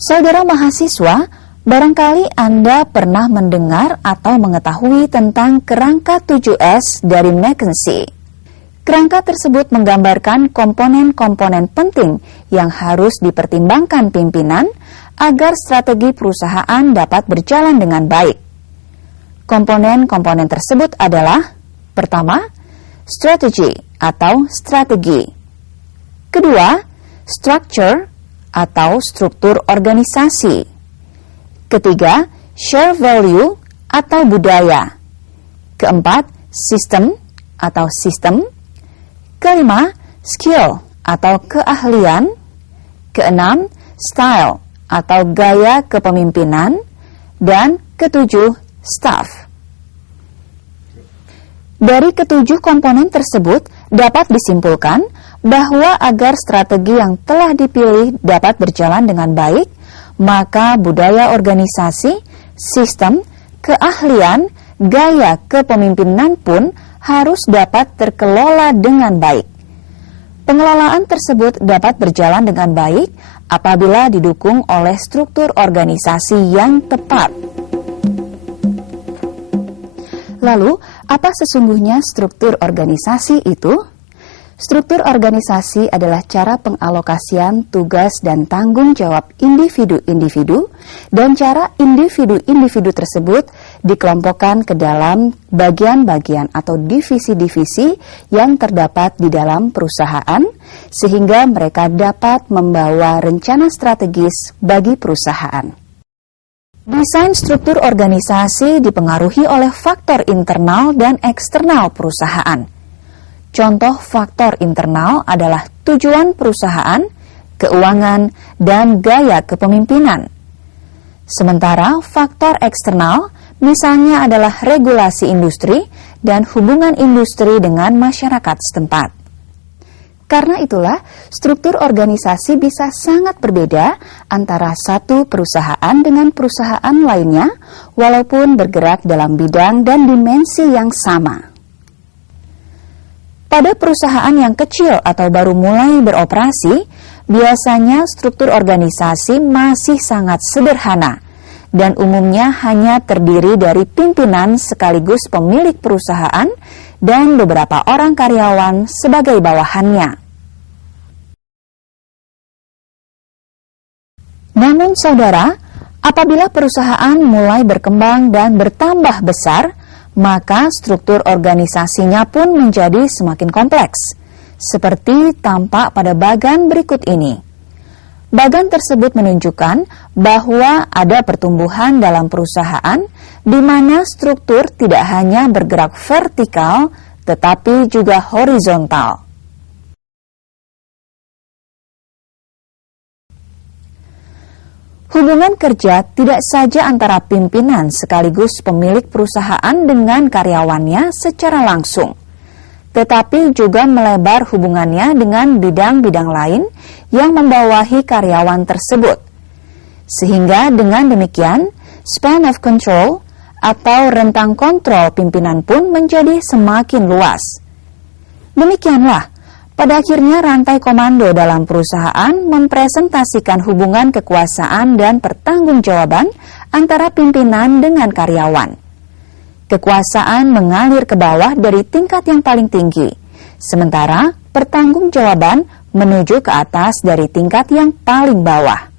Saudara mahasiswa, barangkali Anda pernah mendengar atau mengetahui tentang kerangka 7S dari McKinsey. Kerangka tersebut menggambarkan komponen-komponen penting yang harus dipertimbangkan pimpinan agar strategi perusahaan dapat berjalan dengan baik. Komponen-komponen tersebut adalah: pertama, strategy atau strategi. Kedua, structure atau struktur organisasi. Ketiga, share value atau budaya. Keempat, system atau sistem. Kelima, skill atau keahlian. Keenam, style atau gaya kepemimpinan. Dan ketujuh, staff. Dari ketujuh komponen tersebut dapat disimpulkan bahwa agar strategi yang telah dipilih dapat berjalan dengan baik, maka budaya organisasi, sistem, keahlian, gaya kepemimpinan pun harus dapat terkelola dengan baik. Pengelolaan tersebut dapat berjalan dengan baik apabila didukung oleh struktur organisasi yang tepat. Lalu, apa sesungguhnya struktur organisasi itu? Struktur organisasi adalah cara pengalokasian tugas dan tanggung jawab individu-individu, dan cara individu-individu tersebut dikelompokkan ke dalam bagian-bagian atau divisi-divisi yang terdapat di dalam perusahaan, sehingga mereka dapat membawa rencana strategis bagi perusahaan. Desain struktur organisasi dipengaruhi oleh faktor internal dan eksternal perusahaan. Contoh faktor internal adalah tujuan perusahaan, keuangan, dan gaya kepemimpinan. Sementara faktor eksternal misalnya adalah regulasi industri dan hubungan industri dengan masyarakat setempat. Karena itulah, struktur organisasi bisa sangat berbeda antara satu perusahaan dengan perusahaan lainnya, walaupun bergerak dalam bidang dan dimensi yang sama. Pada perusahaan yang kecil atau baru mulai beroperasi, biasanya struktur organisasi masih sangat sederhana dan umumnya hanya terdiri dari pimpinan sekaligus pemilik perusahaan dan beberapa orang karyawan sebagai bawahannya. Namun saudara, apabila perusahaan mulai berkembang dan bertambah besar, maka struktur organisasinya pun menjadi semakin kompleks, seperti tampak pada bagan berikut ini. Bagan tersebut menunjukkan bahwa ada pertumbuhan dalam perusahaan di mana struktur tidak hanya bergerak vertikal, tetapi juga horizontal. Hubungan kerja tidak saja antara pimpinan sekaligus pemilik perusahaan dengan karyawannya secara langsung, tetapi juga melebar hubungannya dengan bidang-bidang lain yang membawahi karyawan tersebut. Sehingga dengan demikian, span of control atau rentang kontrol pimpinan pun menjadi semakin luas. Demikianlah, pada akhirnya rantai komando dalam perusahaan mempresentasikan hubungan kekuasaan dan pertanggungjawaban antara pimpinan dengan karyawan. Kekuasaan mengalir ke bawah dari tingkat yang paling tinggi, sementara pertanggungjawaban menuju ke atas dari tingkat yang paling bawah.